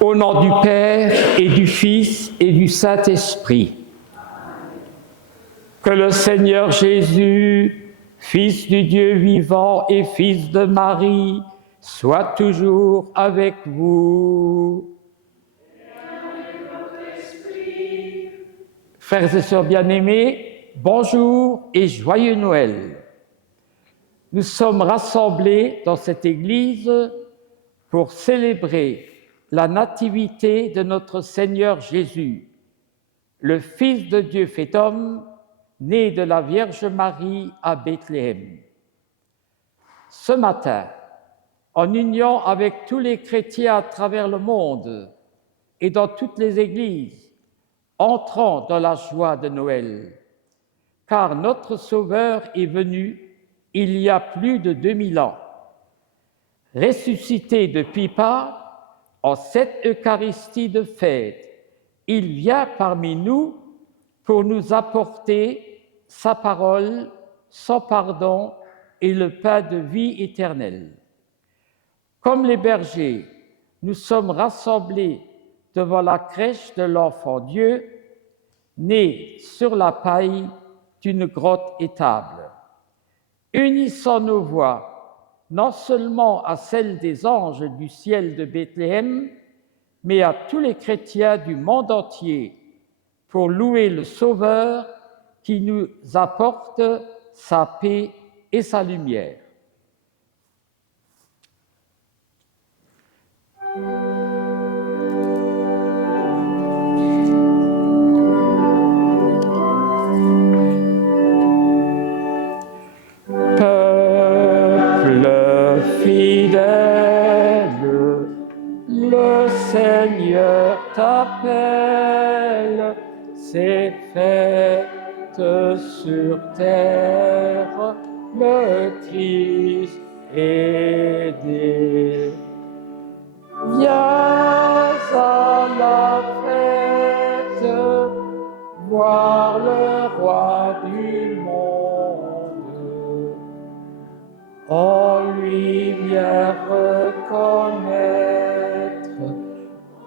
Au nom du Père et du Fils et du Saint-Esprit, que le Seigneur Jésus, Fils du Dieu vivant et Fils de Marie, soit toujours avec vous. Frères et sœurs bien-aimés, bonjour et joyeux Noël. Nous sommes rassemblés dans cette église pour célébrer la nativité de notre Seigneur Jésus, le Fils de Dieu fait homme, né de la Vierge Marie à Bethléem. Ce matin, en union avec tous les chrétiens à travers le monde et dans toutes les églises, entrons dans la joie de Noël, car notre Sauveur est venu il y a plus de 2000 ans. Ressuscité depuis Pâques, en cette Eucharistie de fête, il vient parmi nous pour nous apporter sa parole, son pardon et le pain de vie éternelle. Comme les bergers, nous sommes rassemblés devant la crèche de l'enfant Dieu, né sur la paille d'une grotte étable. Unissons nos voix, non seulement à celles des anges du ciel de Bethléem, mais à tous les chrétiens du monde entier, pour louer le Sauveur qui nous apporte sa paix et sa lumière. Peuple fidèle, le Seigneur t'appelle, c'est fête sur terre, le Christ est né. Viens à la fête, voir le roi du monde. En lui vient reconnaître,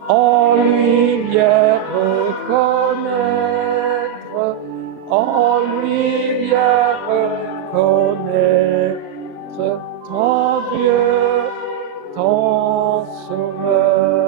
en lui vient reconnaître, en lui vient reconnaître ton Dieu, ton Sauveur.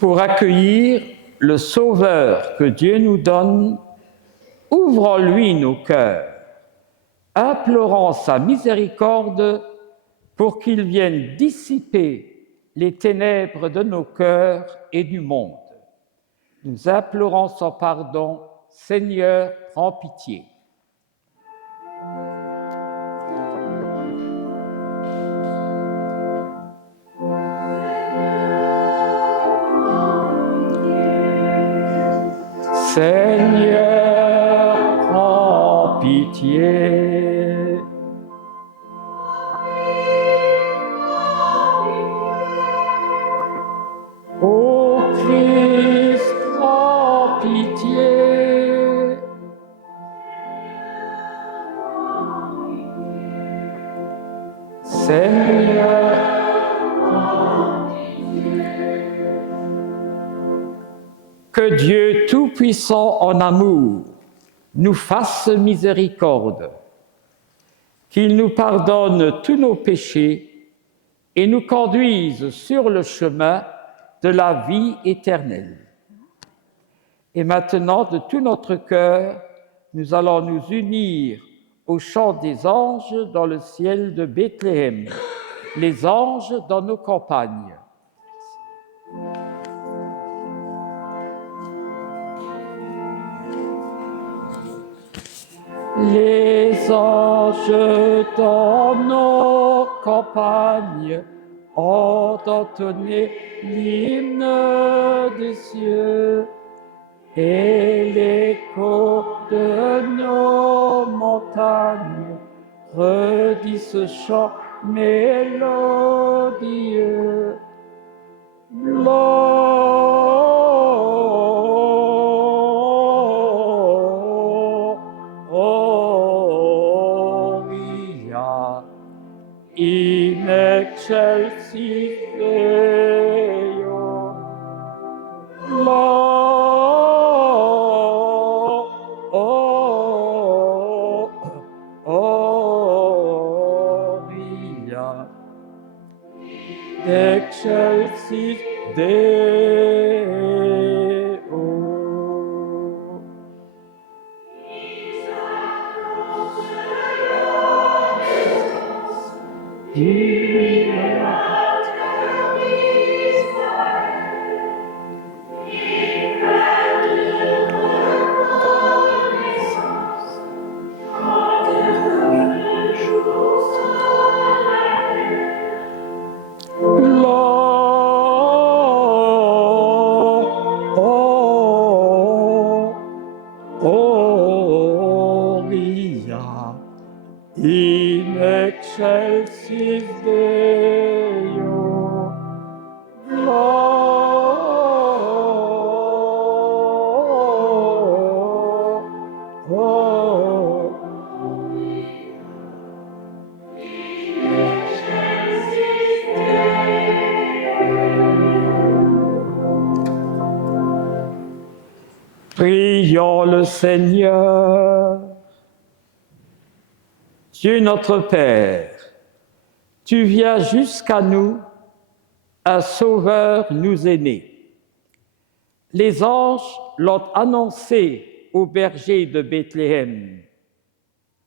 Pour accueillir le Sauveur que Dieu nous donne, ouvrons-lui nos cœurs, implorons sa miséricorde pour qu'il vienne dissiper les ténèbres de nos cœurs et du monde. Nous implorons son pardon. Seigneur, prends pitié. Seigneur, prends pitié. Ô Christ, prends pitié. Seigneur, que Dieu Tout-Puissant en amour nous fasse miséricorde, qu'il nous pardonne tous nos péchés et nous conduise sur le chemin de la vie éternelle. Et maintenant, de tout notre cœur, nous allons nous unir au chant des anges dans le ciel de Bethléem, les anges dans nos campagnes. Les anges dans nos campagnes ont entonné l'hymne des cieux, et l'écho de nos montagnes redit ce chant mélodieux. Gloria in excelsis Deo. Gloria excelsis Deo. Gloria in excelsis Deo. Prions le Seigneur. Dieu notre Père, tu viens jusqu'à nous, un Sauveur nous est né. Les anges l'ont annoncé aux bergers de Bethléem,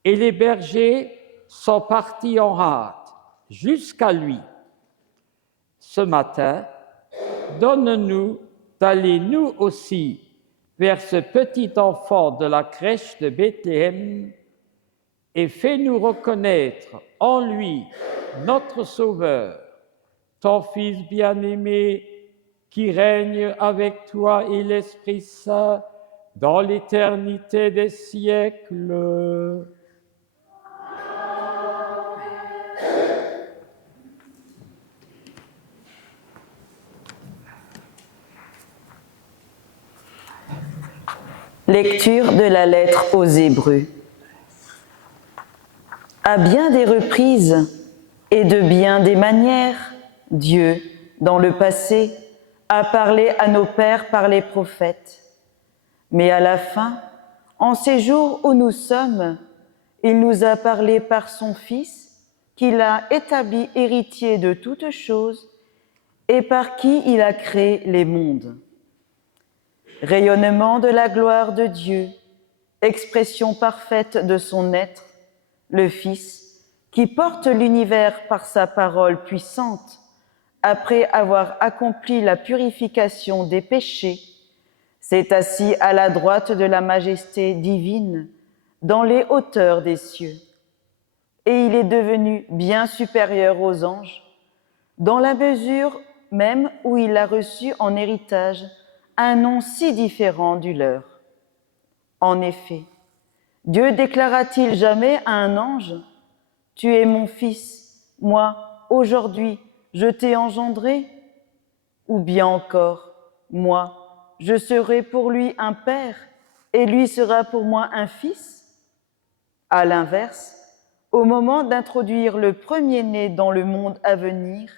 et les bergers sont partis en hâte jusqu'à lui. Ce matin, donne-nous d'aller nous aussi vers ce petit enfant de la crèche de Bethléem et fais-nous reconnaître en lui notre Sauveur, ton Fils bien-aimé, qui règne avec toi et l'Esprit Saint dans l'éternité des siècles. Lecture de la lettre aux Hébreux. À bien des reprises et de bien des manières, Dieu, dans le passé, a parlé à nos pères par les prophètes. Mais à la fin, en ces jours où nous sommes, il nous a parlé par son Fils, qu'il a établi héritier de toutes choses et par qui il a créé les mondes. Rayonnement de la gloire de Dieu, expression parfaite de son être, le Fils, qui porte l'univers par sa parole puissante, après avoir accompli la purification des péchés, s'est assis à la droite de la majesté divine, dans les hauteurs des cieux. Et il est devenu bien supérieur aux anges, dans la mesure même où il a reçu en héritage un nom si différent du leur. En effet, Dieu déclara-t-il jamais à un ange « Tu es mon fils, moi, aujourd'hui, je t'ai engendré » ou bien encore « Moi, je serai pour lui un père et lui sera pour moi un fils » À l'inverse, au moment d'introduire le premier-né dans le monde à venir,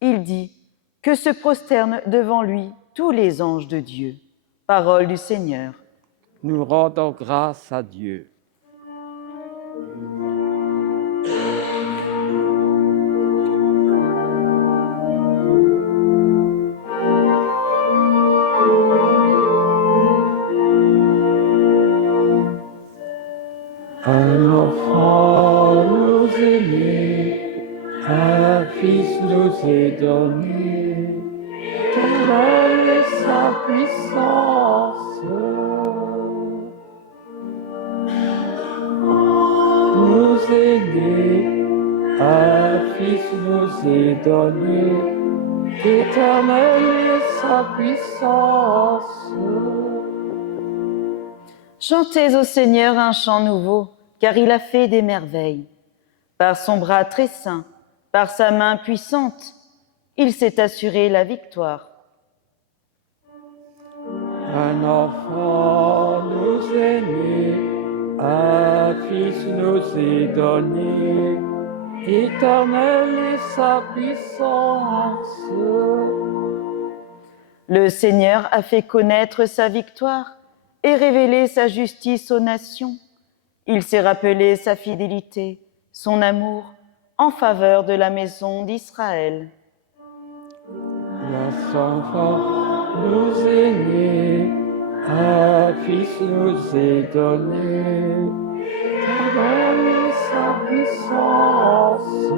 il dit que se prosternent devant lui tous les anges de Dieu. Parole du Seigneur. Nous rendons grâce à Dieu. sa puissance. Nous est né, un Fils nous est donné, éternel est sa puissance. Chantez au Seigneur un chant nouveau, car il a fait des merveilles. Par son bras très saint, par sa main puissante, il s'est assuré la victoire. Un enfant nous est né, un Fils nous est donné, éternel est sa puissance. Le Seigneur a fait connaître sa victoire et révélé sa justice aux nations. Il s'est rappelé sa fidélité, son amour en faveur de la maison d'Israël. L'enfant nous est né, un Fils nous est donné, éternel est sa puissance.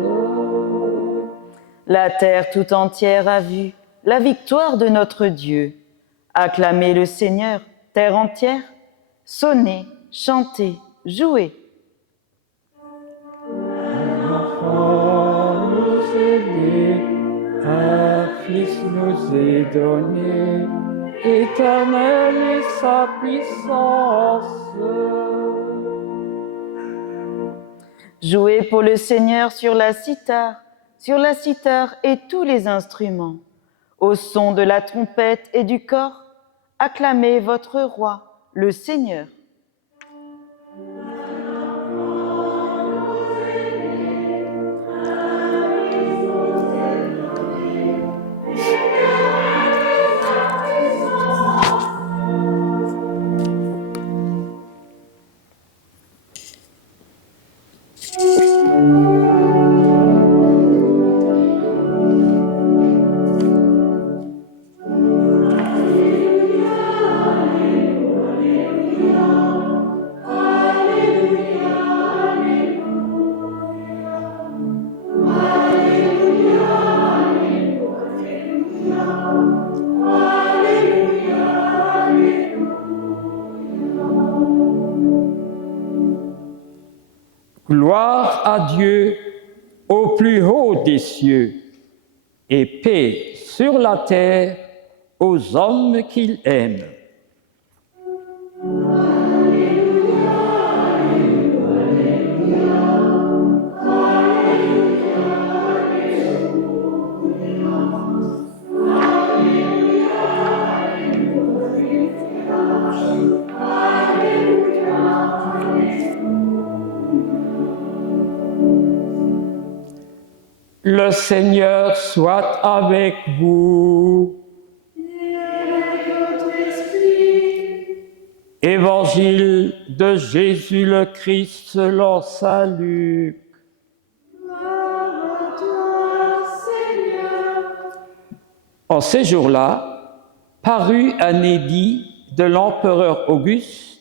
La terre tout entière a vu la victoire de notre Dieu. Acclamez le Seigneur, terre entière, sonnez, chantez, jouez. L'enfant nous est né, un Fils nous est donné, éternel est sa puissance. Jouez pour le Seigneur sur la cithare et tous les instruments. Au son de la trompette et du cor, acclamez votre roi, le Seigneur. Gloire à Dieu au plus haut des cieux et paix sur la terre aux hommes qu'il aime. Le Seigneur soit avec vous. Évangile de Jésus le Christ selon saint Luc. Gloire à toi, Seigneur. En ces jours-là, parut un édit de l'empereur Auguste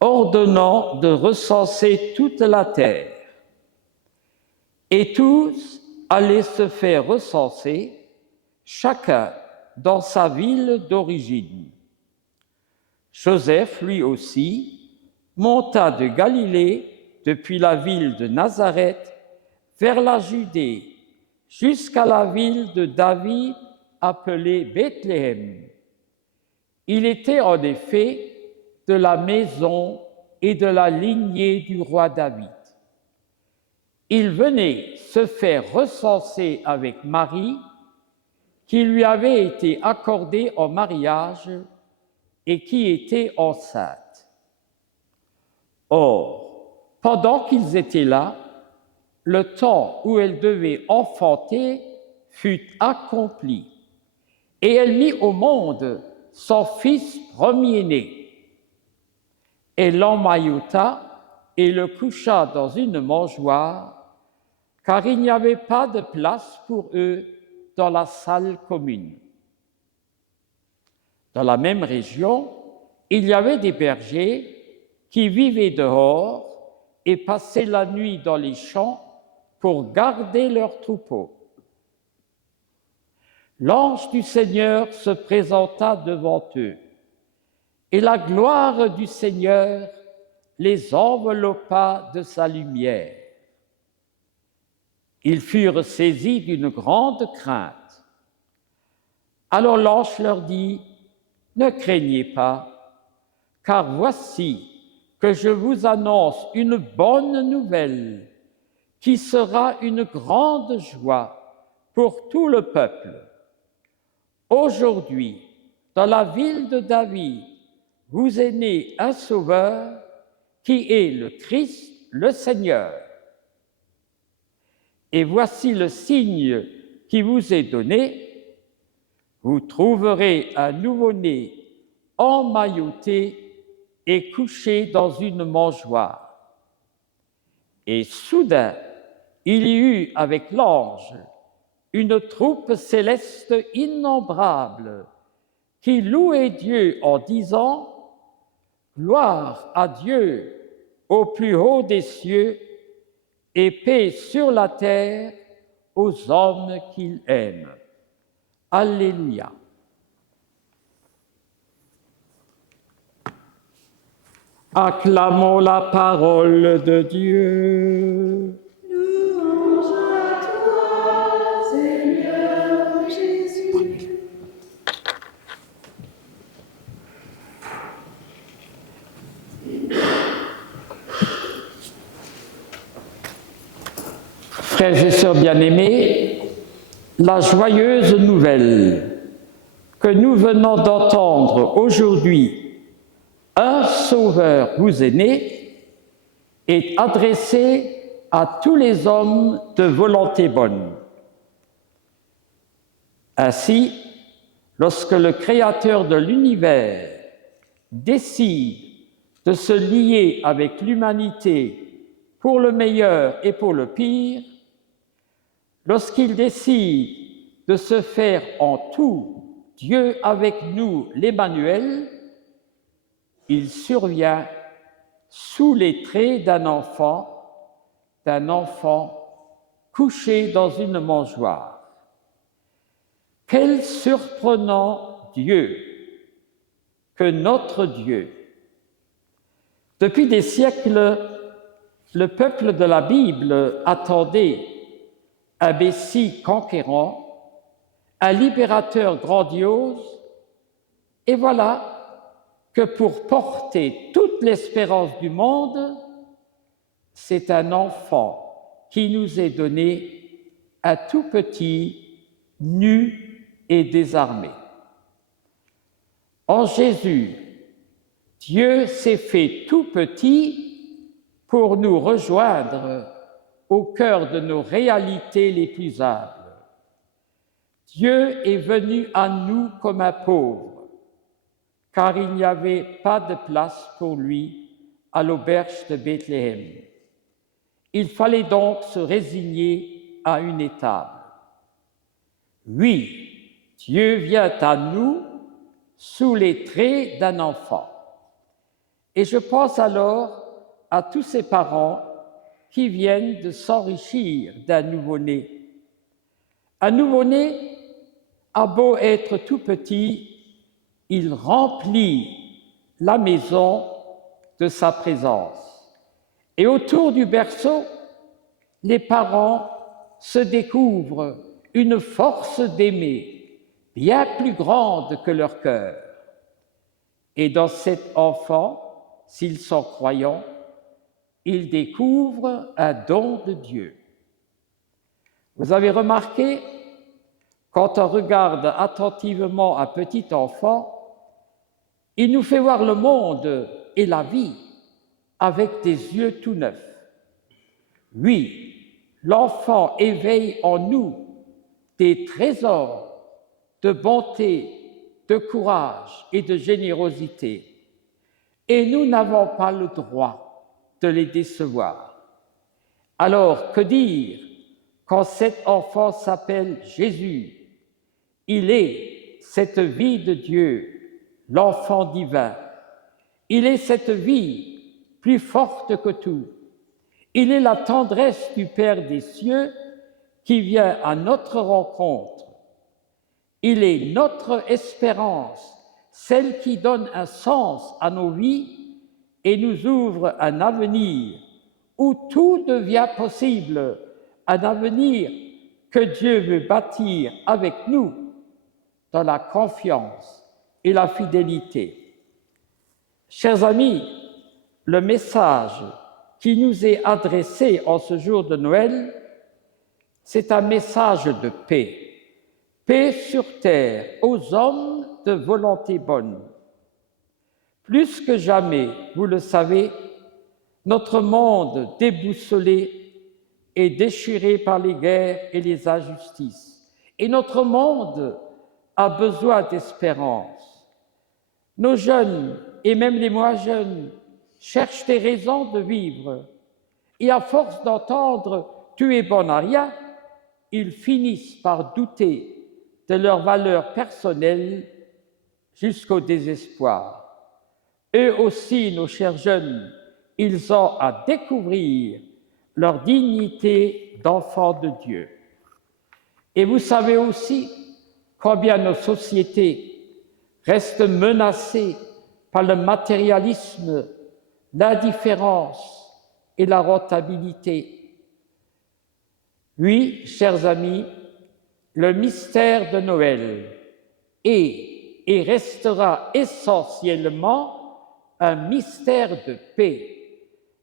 ordonnant de recenser toute la terre. Et tous allaient se faire recenser, chacun dans sa ville d'origine. Joseph, lui aussi, monta de Galilée, depuis la ville de Nazareth, vers la Judée, jusqu'à la ville de David, appelée Bethléem. Il était en effet de la maison et de la lignée du roi David. Il venait se faire recenser avec Marie, qui lui avait été accordée en mariage et qui était enceinte. Or, pendant qu'ils étaient là, le temps où elle devait enfanter fut accompli, et elle mit au monde son fils premier-né. Elle l'emmaillota et le coucha dans une mangeoire, car il n'y avait pas de place pour eux dans la salle commune. Dans la même région, il y avait des bergers qui vivaient dehors et passaient la nuit dans les champs pour garder leurs troupeaux. l'ange du Seigneur se présenta devant eux, et la gloire du Seigneur les enveloppa de sa lumière. Ils furent saisis d'une grande crainte. Alors l'ange leur dit, « Ne craignez pas, car voici que je vous annonce une bonne nouvelle qui sera une grande joie pour tout le peuple. Aujourd'hui, dans la ville de David, vous est né un sauveur qui est le Christ, le Seigneur. Et voici le signe qui vous est donné. Vous trouverez un nouveau-né emmailloté et couché dans une mangeoire. » Et soudain, il y eut avec l'ange une troupe céleste innombrable qui louait Dieu en disant « Gloire à Dieu au plus haut des cieux et paix sur la terre aux hommes qu'il aime. » Alléluia. Acclamons la parole de Dieu. Louange à toi, Seigneur Jésus. Frères et sœurs bien-aimés, la joyeuse nouvelle que nous venons d'entendre aujourd'hui, un sauveur vous est né, est adressée à tous les hommes de volonté bonne. Ainsi, lorsque le Créateur de l'univers décide de se lier avec l'humanité pour le meilleur et pour le pire, lorsqu'il décide de se faire en tout Dieu avec nous, l'Emmanuel, il survient sous les traits d'un enfant couché dans une mangeoire. Quel surprenant Dieu que notre Dieu! Depuis des siècles, le peuple de la Bible attendait un Messie conquérant, un libérateur grandiose, et voilà que pour porter toute l'espérance du monde, c'est un enfant qui nous est donné, un tout petit, nu et désarmé. En Jésus, Dieu s'est fait tout petit pour nous rejoindre au cœur de nos réalités les plus humbles. Dieu est venu à nous comme un pauvre, car il n'y avait pas de place pour lui à l'auberge de Bethléem. Il fallait donc se résigner à une étable. Oui, Dieu vient à nous sous les traits d'un enfant. Et je pense alors à tous ces parents qui viennent de s'enrichir d'un nouveau-né. Un nouveau-né a beau être tout petit, il remplit la maison de sa présence. Et autour du berceau, les parents se découvrent une force d'aimer bien plus grande que leur cœur. Et dans cet enfant, s'ils sont croyants, ils découvrent un don de Dieu. Vous avez remarqué, quand on regarde attentivement un petit enfant, il nous fait voir le monde et la vie avec des yeux tout neufs. Oui, l'enfant éveille en nous des trésors de bonté, de courage et de générosité. Et nous n'avons pas le droit de les décevoir. Alors, que dire quand cet enfant s'appelle Jésus? Il est cette vie de Dieu, l'enfant divin. Il est cette vie plus forte que tout. Il est la tendresse du Père des cieux qui vient à notre rencontre. Il est notre espérance, celle qui donne un sens à nos vies et nous ouvre un avenir où tout devient possible, un avenir que Dieu veut bâtir avec nous dans la confiance et la fidélité. Chers amis, le message qui nous est adressé en ce jour de Noël, c'est un message de paix. Paix sur terre aux hommes de volonté bonne. Plus que jamais, vous le savez, notre monde déboussolé est déchiré par les guerres et les injustices. Et notre monde a besoin d'espérance. Nos jeunes, et même les moins jeunes, cherchent des raisons de vivre. Et à force d'entendre « tu es bon à rien », ils finissent par douter de leurs valeurs personnelles jusqu'au désespoir. Eux aussi, nos chers jeunes, ils ont à découvrir leur dignité d'enfants de Dieu. Et vous savez aussi combien nos sociétés restent menacées par le matérialisme, l'indifférence et la rentabilité. Oui, chers amis, le mystère de Noël est et restera essentiellement un mystère de paix,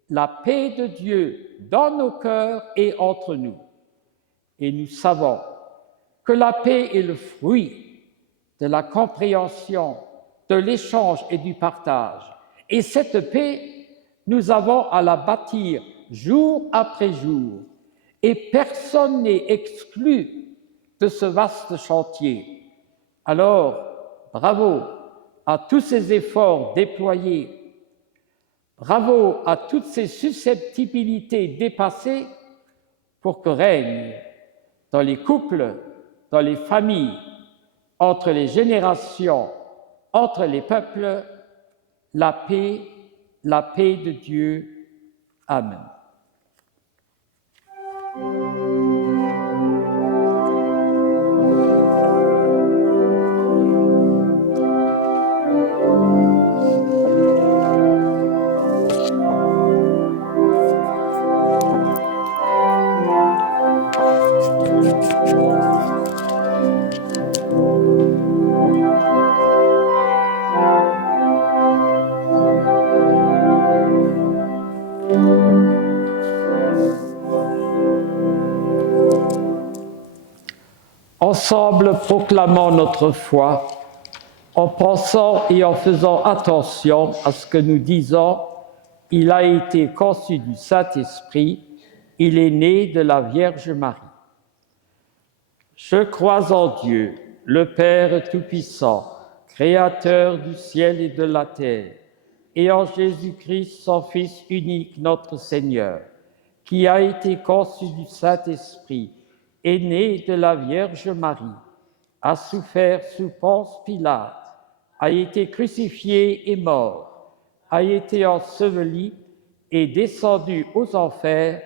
la paix de Dieu dans nos cœurs et entre nous. Et nous savons que la paix est le fruit de la compréhension, de l'échange et du partage. Et cette paix, nous avons à la bâtir jour après jour. Et personne n'est exclu de ce vaste chantier. Alors, bravo à tous ces efforts déployés, bravo à toutes ces susceptibilités dépassées pour que règne dans les couples, dans les familles, entre les générations, entre les peuples, la paix de Dieu. Amen. Ensemble, proclamons notre foi en pensant et en faisant attention à ce que nous disons. Il a été conçu du Saint-Esprit, il est né de la Vierge Marie. Je crois en Dieu, le Père Tout-Puissant, Créateur du ciel et de la terre, et en Jésus-Christ, son Fils unique, notre Seigneur, qui a été conçu du Saint-Esprit, est né de la Vierge Marie, a souffert sous Ponce Pilate, a été crucifié et mort, a été enseveli et descendu aux enfers,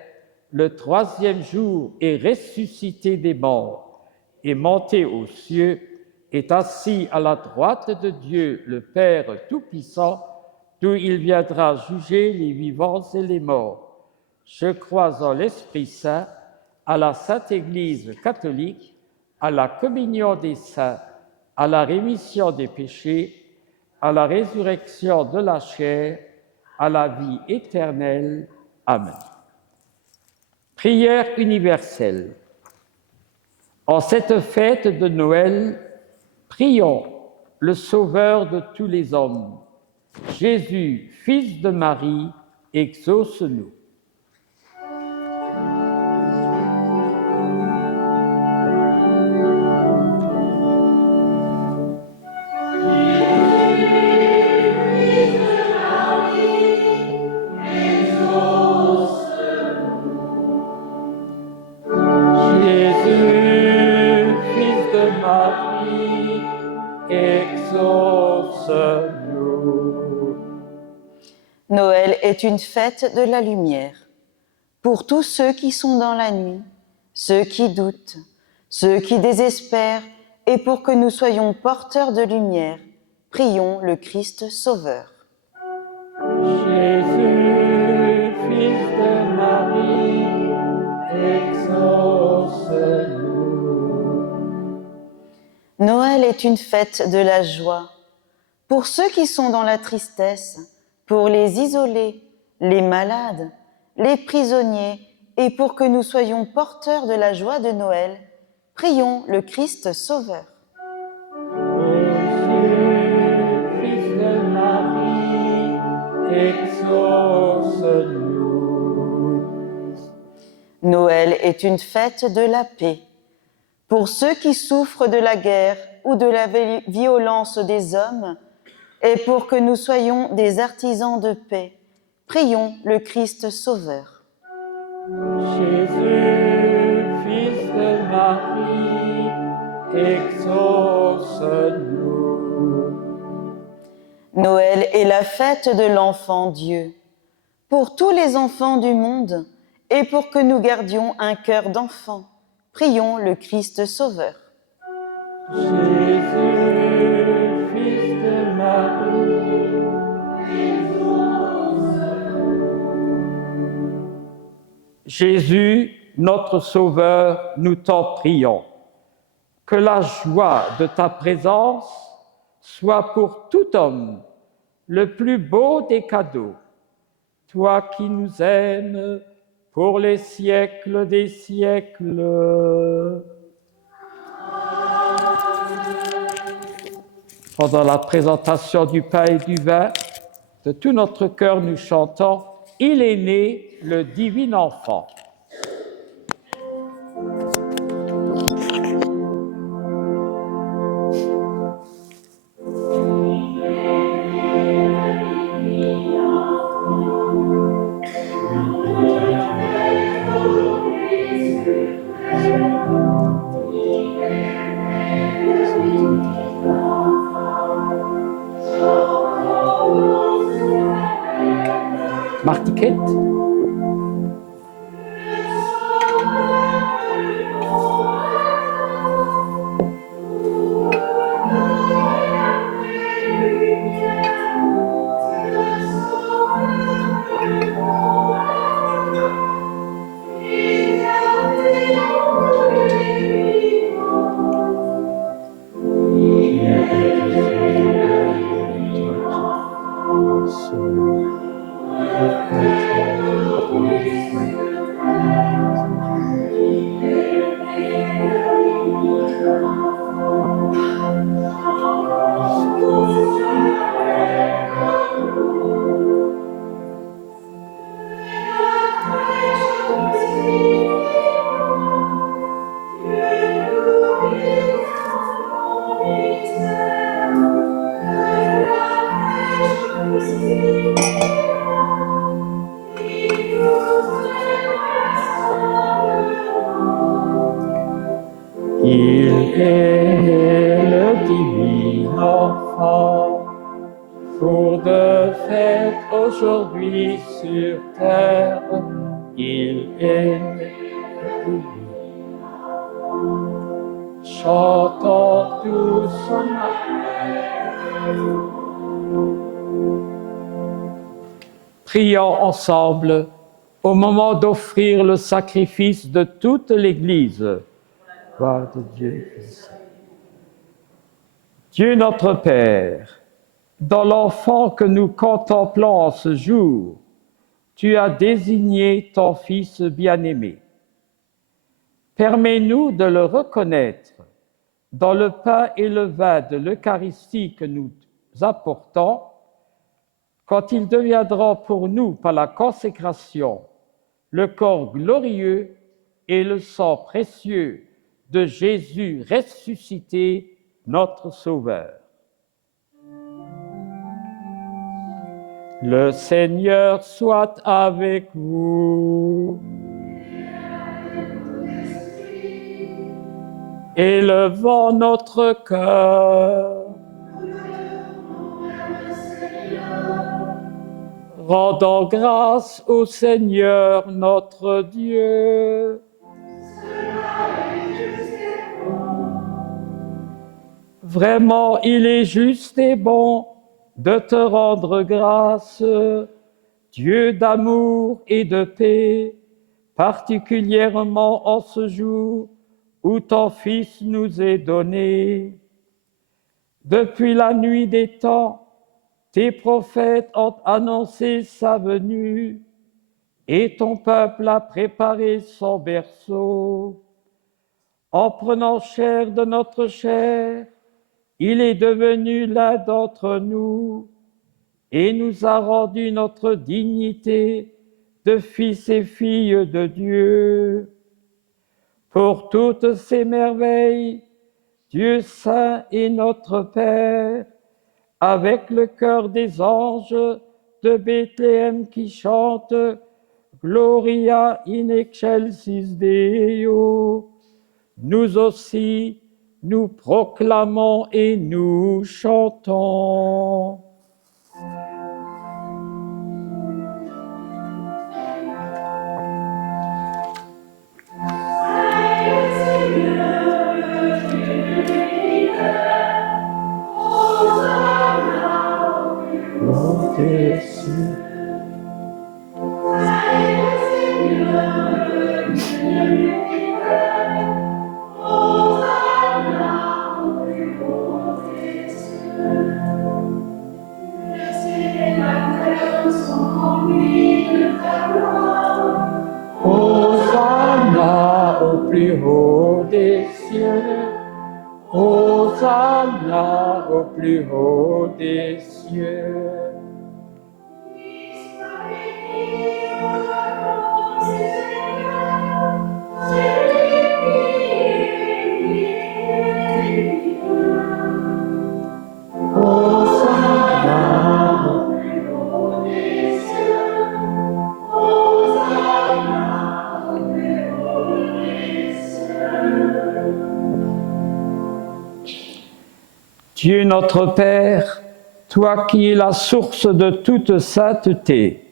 le troisième jour est ressuscité des morts, est monté aux cieux, est assis à la droite de Dieu, le Père Tout-Puissant, d'où il viendra juger les vivants et les morts. Je crois en l'Esprit Saint, à la Sainte Église catholique, à la communion des saints, à la rémission des péchés, à la résurrection de la chair, à la vie éternelle. Amen. Prière universelle. En cette fête de Noël, prions le Sauveur de tous les hommes. Jésus, Fils de Marie, exauce-nous. Noël est une fête de la lumière. Pour tous ceux qui sont dans la nuit, ceux qui doutent, ceux qui désespèrent et pour que nous soyons porteurs de lumière, prions le Christ Sauveur. Jésus, fils de Marie, exauce-nous. Noël est une fête de la joie. Pour ceux qui sont dans la tristesse, pour les isolés, les malades, les prisonniers, et pour que nous soyons porteurs de la joie de Noël, prions le Christ Sauveur. Jésus, fils de Marie, exauce-nous. Noël est une fête de la paix. Pour ceux qui souffrent de la guerre ou de la violence des hommes, et pour que nous soyons des artisans de paix, prions le Christ Sauveur. Jésus, fils de Marie, exauce-nous. Noël est la fête de l'enfant Dieu. Pour tous les enfants du monde, et pour que nous gardions un cœur d'enfant, prions le Christ Sauveur. Jésus, fils de Marie, Jésus, notre Sauveur, nous t'en prions. Que la joie de ta présence soit pour tout homme le plus beau des cadeaux. Toi qui nous aimes pour les siècles des siècles. Pendant la présentation du pain et du vin, de tout notre cœur nous chantons « Il est né le divin enfant ». Martiquette. Il est le divin enfant, jour de fête aujourd'hui sur terre. Il est né. Chantons tous son appel. Prions ensemble au moment d'offrir le sacrifice de toute l'Église. Gloire de Dieu. Dieu notre Père, dans l'enfant que nous contemplons en ce jour, tu as désigné ton Fils bien-aimé. Permets-nous de le reconnaître dans le pain et le vin de l'Eucharistie que nous apportons, quand il deviendra pour nous, par la consécration, le corps glorieux et le sang précieux de Jésus ressuscité, notre Sauveur. Le Seigneur soit avec vous. Élevons notre cœur. Rendons grâce au Seigneur notre Dieu. Vraiment, il est juste et bon de te rendre grâce, Dieu d'amour et de paix, particulièrement en ce jour où ton Fils nous est donné. Depuis la nuit des temps, tes prophètes ont annoncé sa venue et ton peuple a préparé son berceau. En prenant chair de notre chair, il est devenu l'un d'entre nous et nous a rendu notre dignité de fils et filles de Dieu. Pour toutes ces merveilles, Dieu saint est notre Père, avec le chœur des anges de Bethléem qui chante Gloria in excelsis Deo. Nous aussi, nous proclamons et nous chantons. Hosanna au plus haut des cieux, Hosanna au plus haut des cieux. Dieu notre Père, toi qui es la source de toute sainteté,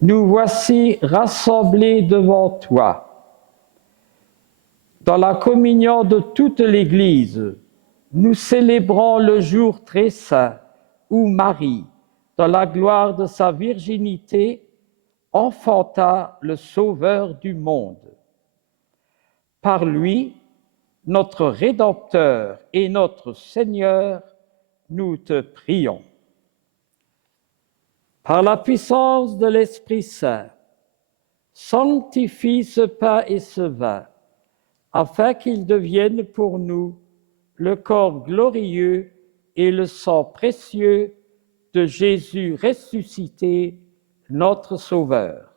nous voici rassemblés devant toi. Dans la communion de toute l'Église, nous célébrons le jour très saint où Marie, dans la gloire de sa virginité, enfanta le Sauveur du monde. Par lui, notre Rédempteur et notre Seigneur, nous te prions. Par la puissance de l'Esprit Saint, sanctifie ce pain et ce vin, afin qu'ils deviennent pour nous le corps glorieux et le sang précieux de Jésus ressuscité, notre Sauveur.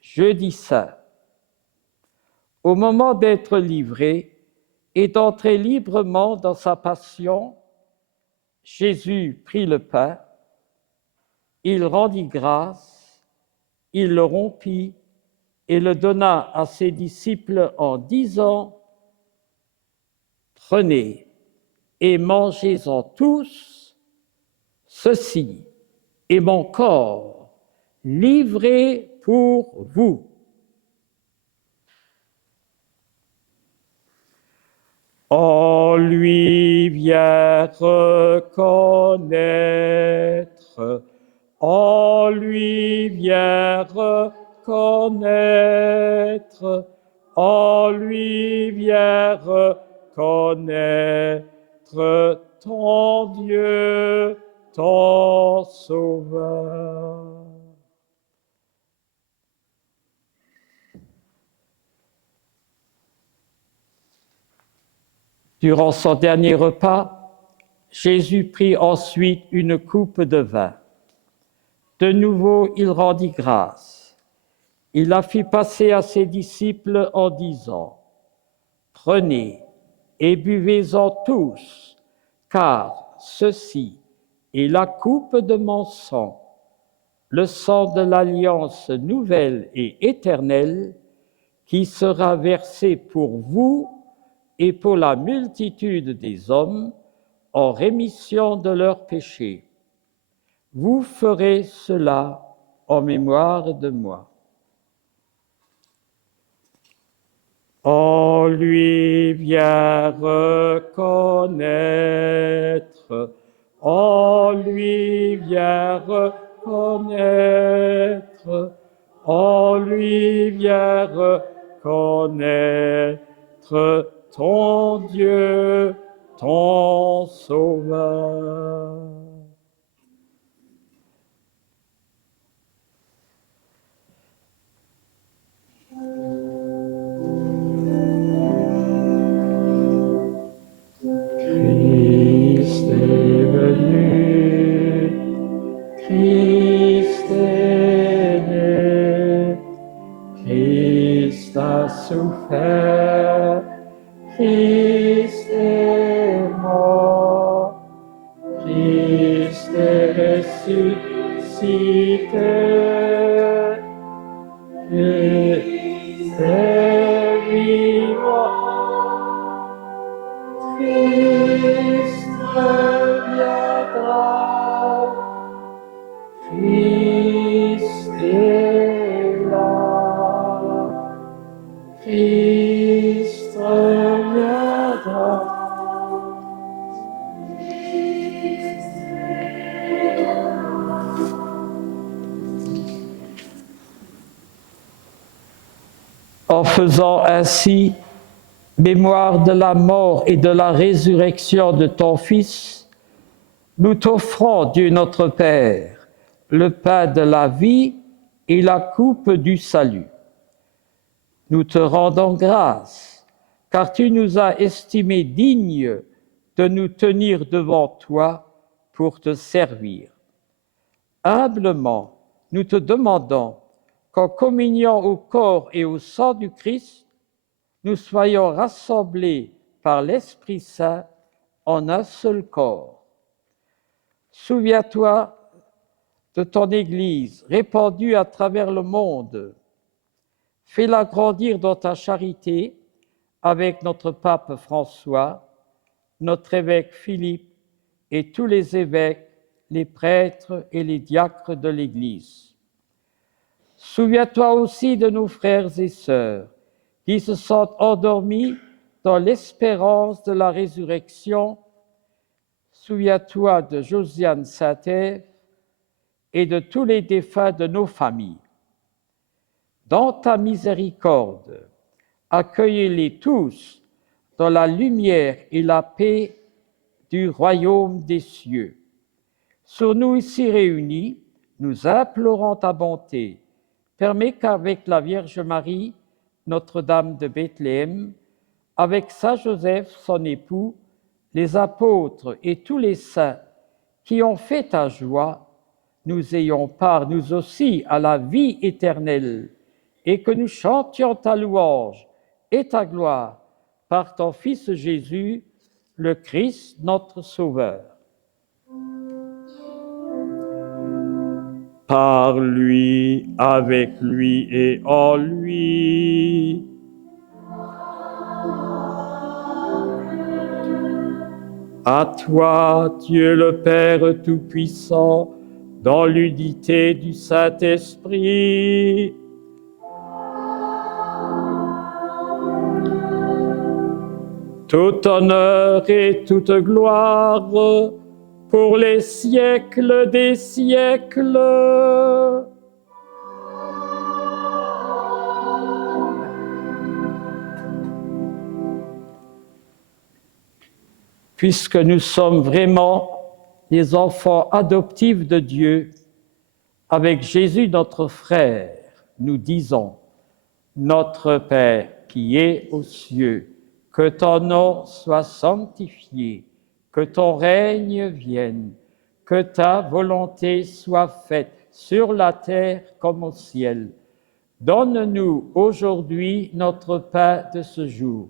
Jeudi saint, au moment d'être livré et d'entrer librement dans sa passion, Jésus prit le pain, il rendit grâce, il le rompit et le donna à ses disciples en disant « Prenez et mangez-en tous, ceci est mon corps livré pour vous. » On lui vient reconnaître, on lui vient reconnaître, on lui vient reconnaître ton Dieu, ton Sauveur. Durant son dernier repas, Jésus prit ensuite une coupe de vin. De nouveau, il rendit grâce. Il la fit passer à ses disciples en disant « Prenez et buvez-en tous, car ceci est la coupe de mon sang, le sang de l'alliance nouvelle et éternelle qui sera versé pour vous et pour la multitude des hommes en rémission de leurs péchés. Vous ferez cela en mémoire de moi. » En lui viens reconnaître, en lui viens reconnaître, en lui viens reconnaître ton Dieu, ton Sauveur. Christ est venu, Christ est né, Christ a souffert, Christ est mort, Christ est ressuscité, Christ est vivant, Christ reviendra, Christ est là, Christ reviendra. En faisant ainsi mémoire de la mort et de la résurrection de ton Fils, nous t'offrons, Dieu notre Père, le pain de la vie et la coupe du salut. Nous te rendons grâce, car tu nous as estimés dignes de nous tenir devant toi pour te servir. Humblement, nous te demandons qu'en communiant au corps et au sang du Christ, nous soyons rassemblés par l'Esprit Saint en un seul corps. Souviens-toi de ton Église répandue à travers le monde. Fais-la grandir dans ta charité avec notre pape François, notre évêque Philippe et tous les évêques, les prêtres et les diacres de l'Église. Souviens-toi aussi de nos frères et sœurs qui se sont endormis dans l'espérance de la résurrection. Souviens-toi de Josiane Saint-Ève et de tous les défunts de nos familles. Dans ta miséricorde, accueille-les tous dans la lumière et la paix du royaume des cieux. Sur nous ici réunis, nous implorons ta bonté. Permets qu'avec la Vierge Marie, Notre-Dame de Bethléem, avec Saint Joseph, son époux, les apôtres et tous les saints qui ont fait ta joie, nous ayons part, nous aussi, à la vie éternelle, et que nous chantions ta louange et ta gloire par ton Fils Jésus, le Christ, notre Sauveur. Par lui, avec lui et en lui. À toi, Dieu le Père Tout-Puissant, dans l'unité du Saint-Esprit, tout honneur et toute gloire pour les siècles des siècles. Puisque nous sommes vraiment les enfants adoptifs de Dieu, avec Jésus notre frère, nous disons, Notre Père qui es aux cieux, que ton nom soit sanctifié, que ton règne vienne, que ta volonté soit faite sur la terre comme au ciel. Donne-nous aujourd'hui notre pain de ce jour.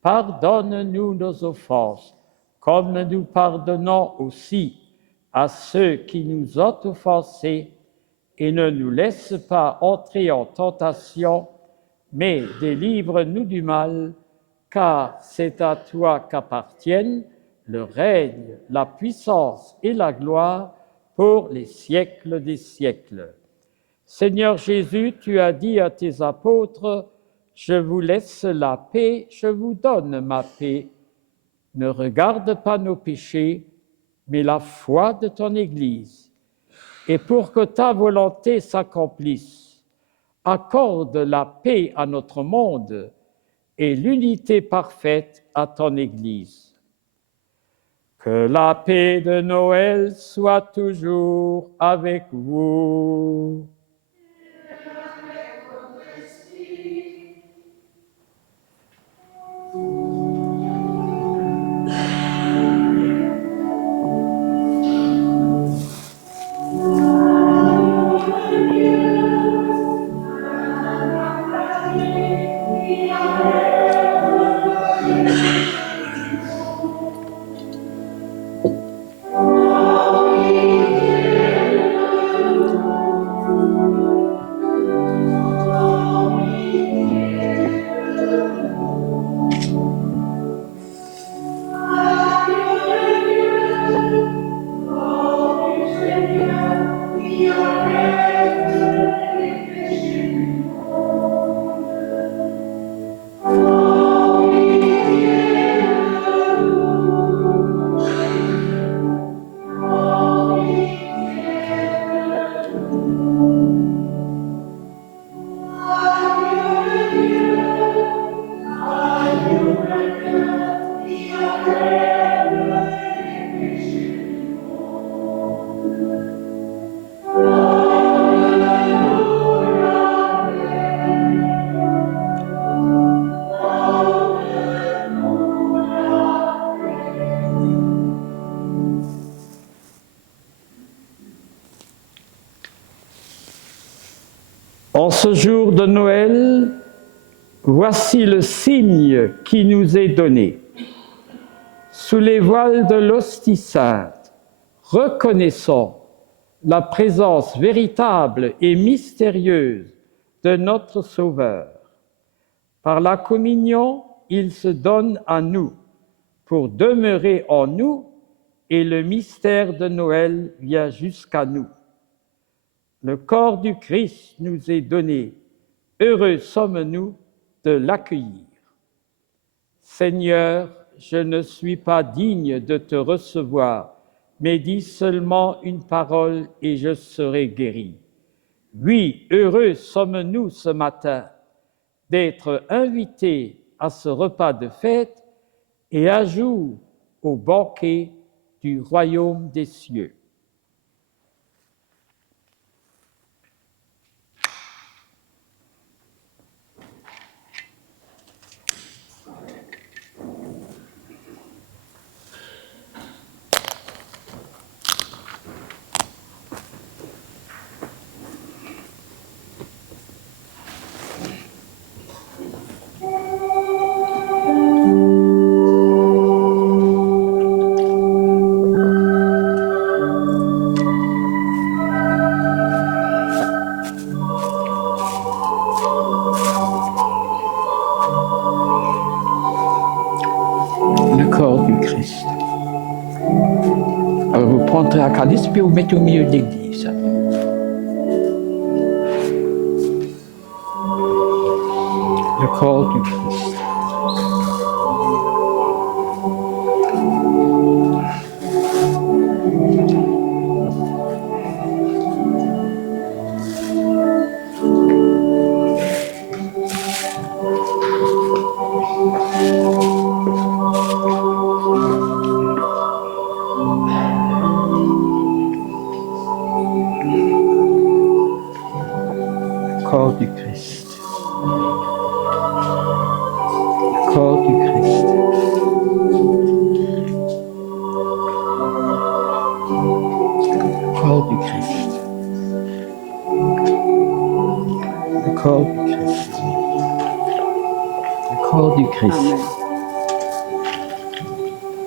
Pardonne-nous nos offenses, comme nous pardonnons aussi à ceux qui nous ont offensés, et ne nous laisse pas entrer en tentation, mais délivre-nous du mal, car c'est à toi qu'appartiennent le règne, la puissance et la gloire pour les siècles des siècles. Seigneur Jésus, tu as dit à tes apôtres, « Je vous laisse la paix, je vous donne ma paix. Ne regarde pas nos péchés, mais la foi de ton Église. Et pour que ta volonté s'accomplisse, accorde la paix à notre monde et l'unité parfaite à ton Église. Que la paix de Noël soit toujours avec vous. En ce jour de Noël, voici le signe qui nous est donné. Sous les voiles de l'hostie sainte, reconnaissons la présence véritable et mystérieuse de notre Sauveur. Par la communion, il se donne à nous pour demeurer en nous et le mystère de Noël vient jusqu'à nous. Le corps du Christ nous est donné. Heureux sommes-nous de l'accueillir. Seigneur, je ne suis pas digne de te recevoir, mais dis seulement une parole et je serai guéri. Oui, heureux sommes-nous ce matin d'être invités à ce repas de fête et à jour au banquet du royaume des cieux. Le corps du Christ. Alors vous prendrez un calice puis vous mettez au milieu de l'église. Le corps du Christ. Corps du Christ. Corps du Christ. Corps du Christ. Le corps du Christ. Le corps du Christ.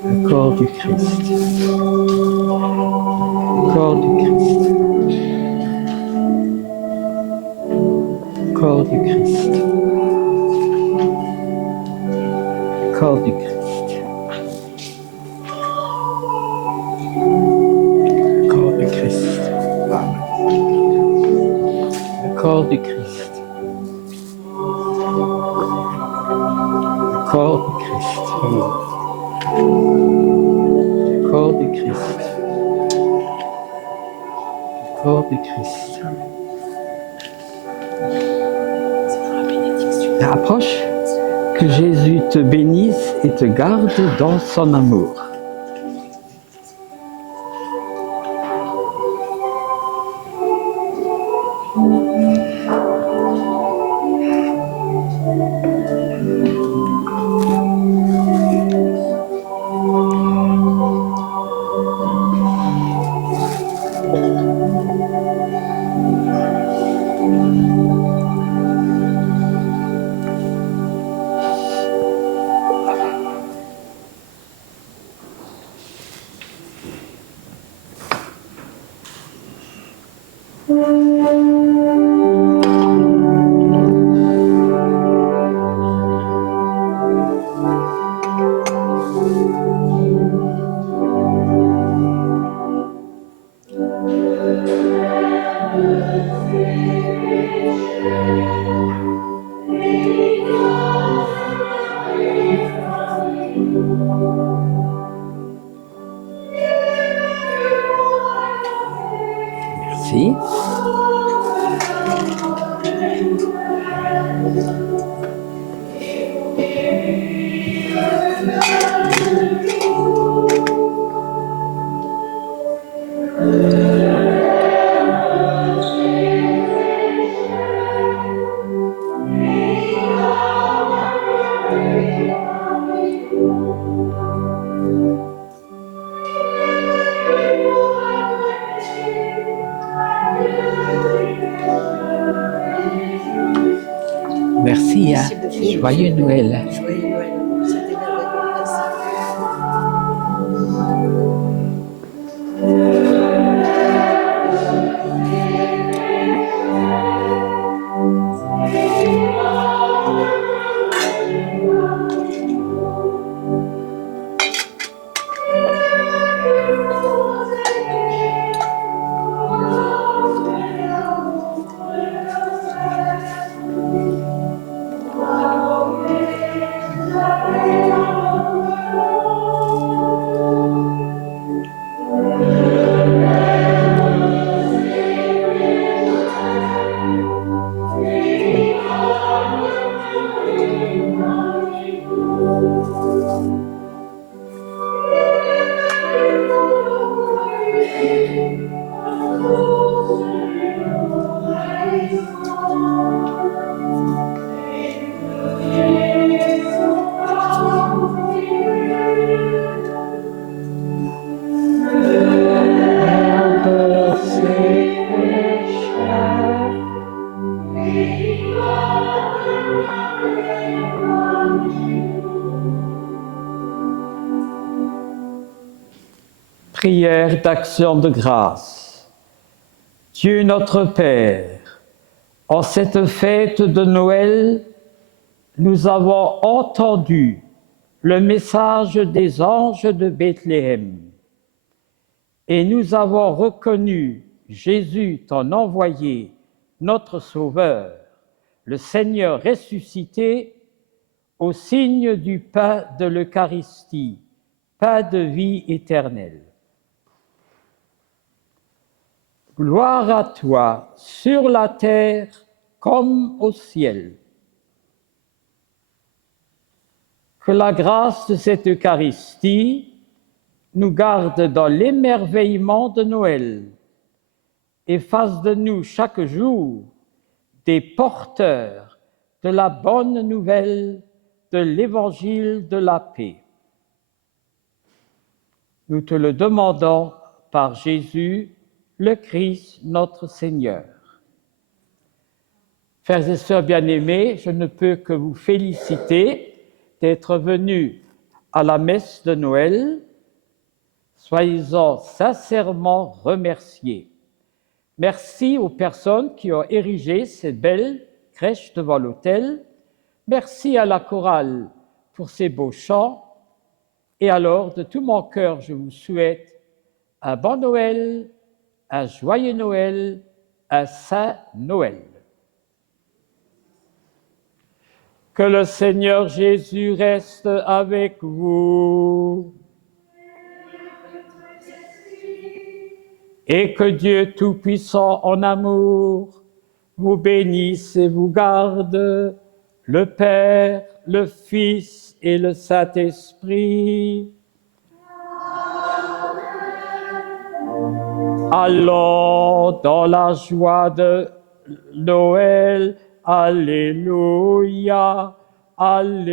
Le corps du Christ. Le corps du Christ. Corps du Christ. Corps du Christ. Corps du Christ. Le corps du Christ. corps du Christ. Approche, que Jésus te bénisse et te garde dans son amour. Merci. Merci, hein. Joyeux Noël. Joyeux Noël. C'était merveilleux. Merci. Prière d'action de grâce. Dieu notre Père, en cette fête de Noël, nous avons entendu le message des anges de Bethléem et nous avons reconnu Jésus, ton envoyé, notre Sauveur, le Seigneur ressuscité, au signe du pain de l'Eucharistie, pain de vie éternelle. Gloire à toi sur la terre comme au ciel. Que la grâce de cette Eucharistie nous garde dans l'émerveillement de Noël et fasse de nous chaque jour des porteurs de la bonne nouvelle de l'Évangile de la paix. Nous te le demandons par Jésus, le Christ, notre Seigneur. Frères et sœurs bien-aimés, je ne peux que vous féliciter d'être venus à la messe de Noël. Soyez-en sincèrement remerciés. Merci aux personnes qui ont érigé ces belles crèches devant l'autel. Merci à la chorale pour ces beaux chants. Et alors, de tout mon cœur, je vous souhaite un bon Noël, un joyeux Noël, un saint Noël. Que le Seigneur Jésus reste avec vous. et que Dieu Tout-Puissant en amour vous bénisse et vous garde, le Père, le Fils et le Saint-Esprit. Allons dans la joie de Noël. Alléluia, Alléluia.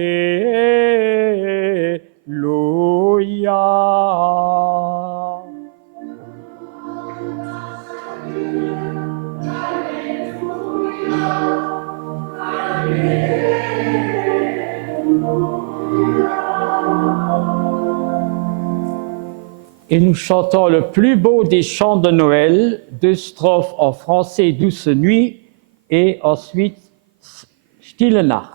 Et nous chantons le plus beau des chants de Noël, 2 strophes en français, Douce nuit, et ensuite Stille Nacht.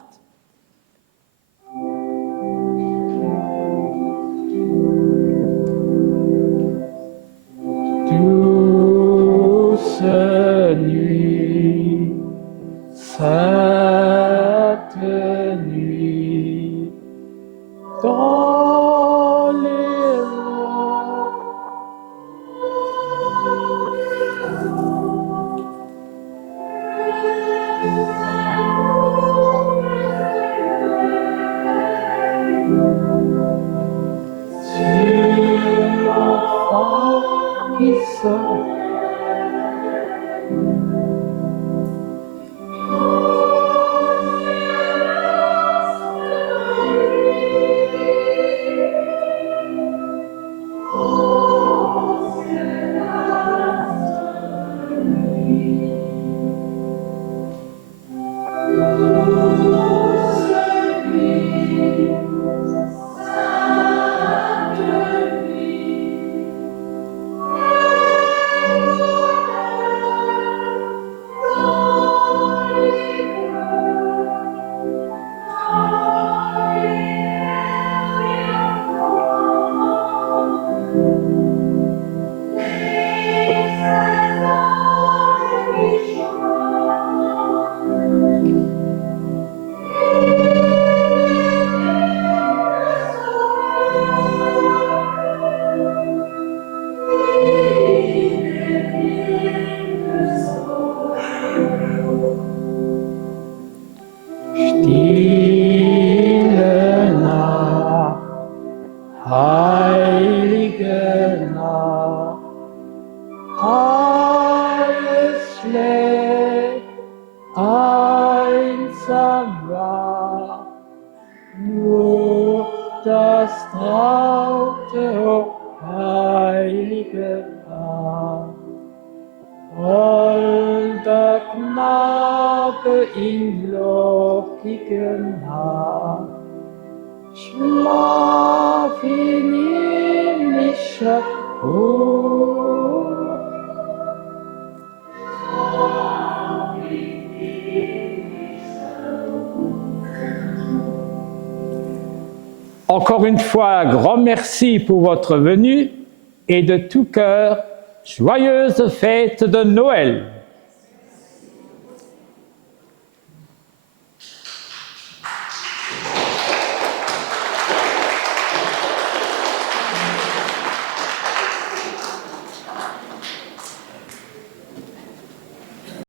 Douce nuit, sainte nuit, dans les bois, sur l'enfant qui sort. Encore une fois, un grand merci pour votre venue et de tout cœur, joyeuse fête de Noël.